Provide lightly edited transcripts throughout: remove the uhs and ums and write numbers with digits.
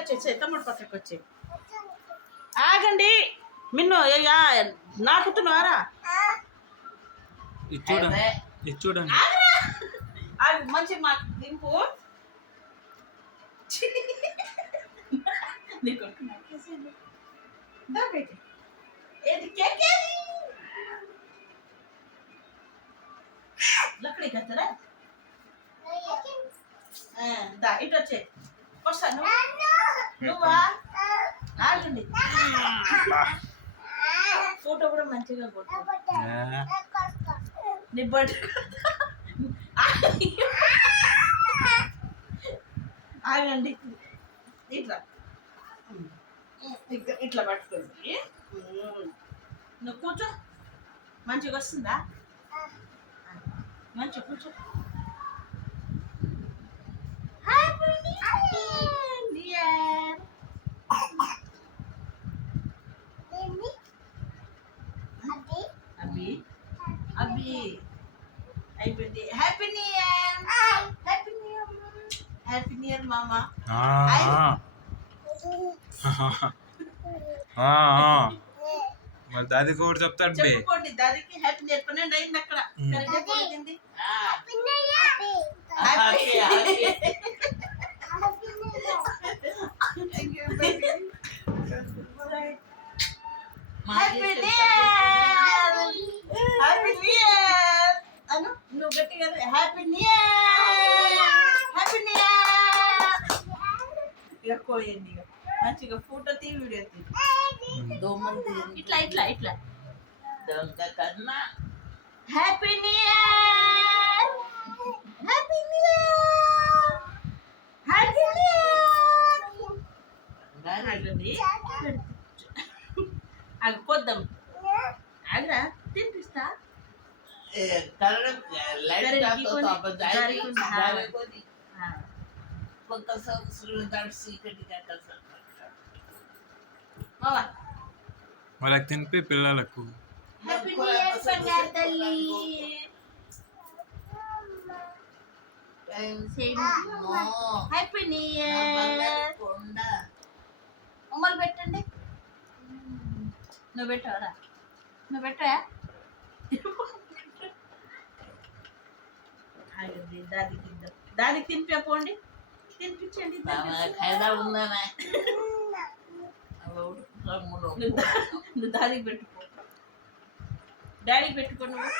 వచ్చే తమ్ముడు పక్కకి వచ్చే ఆగండి మిన్ను నాకుతున్నారా ఇది చూడండి మంచి మాకు దింపు ఏది కేక్ లక్కడి కత్తరా దా ఇటు వచ్చే వస్తాను నువ్వా ఆగండి ఫోటో కూడా మంచిగా కొట్టు నీ బట్ ఆగండి ఇట్లా ఇట్లా పట్టుకోండి నువ్వు కూర్చో మంచిగా వస్తుందా మంచిగా కూర్చో అభి అభి అయిపోయింది happy new year happy new year happy new year మామా మరి దాది కూడా చెప్తాడు చెప్పుకోండి దాదికి హ్యాపీ న్యూ ఇయర్ 12 అయింది అక్కడ నువ్వు గట్టిగా happy new year happy new year కోయండి మంచిగా ఫోటో తీ వీడియో తీ ఇట్లా ఇట్లా ఇట్లా కన్నా happy new year happy new year happy new year ఆగిపోద్దాం ఆగరా తినిపిస్తా వాళ్ళకి తినిపి పిల్లలకు హ్యాపీ న్యూ ఇయర్ బంగారు తల్లి హ్యాపీ న్యూ ఇయర్ ఉమ్మలు పెట్టండి నువ్వు పెట్టావరా నువ్వు పెట్టా దానికి తినిపోండి తినిపించండి నువ్వు దానికి పెట్టుకో డాడీకి పెట్టుకో నువ్వు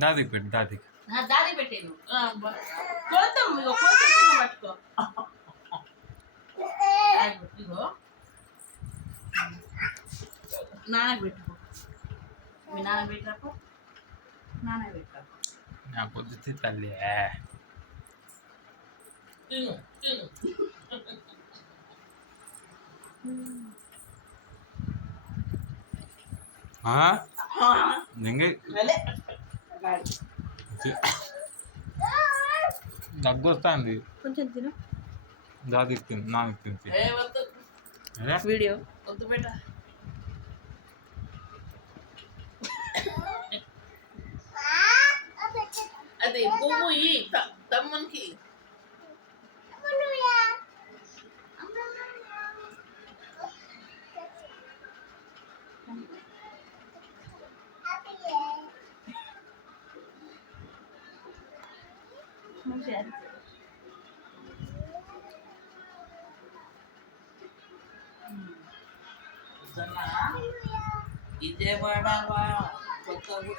దాదికి పెట్టు దాదికి దానికి పెట్టే నువ్వు కోద్దాం ఇగో కోత పట్టుకో ఇగో నాన్నకు పెట్టుకో మీ నాన్న పెట్టరాపో నాన్న పెట్టరాపో నా పొద్దుతి తల్లి దగ్గు వస్తుంది కొంచెం తిను దాదికి తిను నాన్నకి తినిపి వీడియో వద్దు బేట అదే పువ్వు ఈ తమ్మునికి విజయవాడ కొత్తగూడ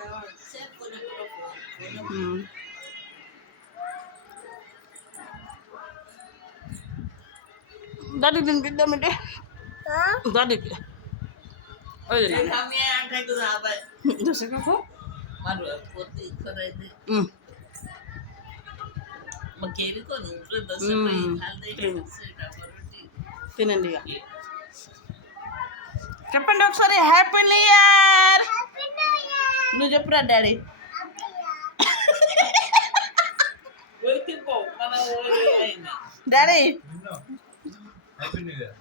దానికి తినిపిద్దామంటే దానికి తినండి ఇక చెప్పండి ఒకసారి హ్యాపీ న్యూ ఇయర్ నువ్వు చెప్పురా daddy daddy happy new year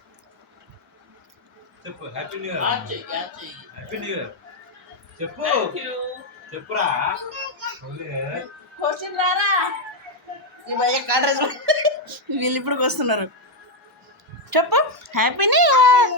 చెప్పు happy new year happy new year చెప్పు చెప్పురా క్వశ్చన్ రారా ఈ భయ్య కాడ్రేజ్ వీళ్ళు ఇప్పుడు వస్తున్నారు చెప్పు హ్యాపీ న్యూ ఇయర్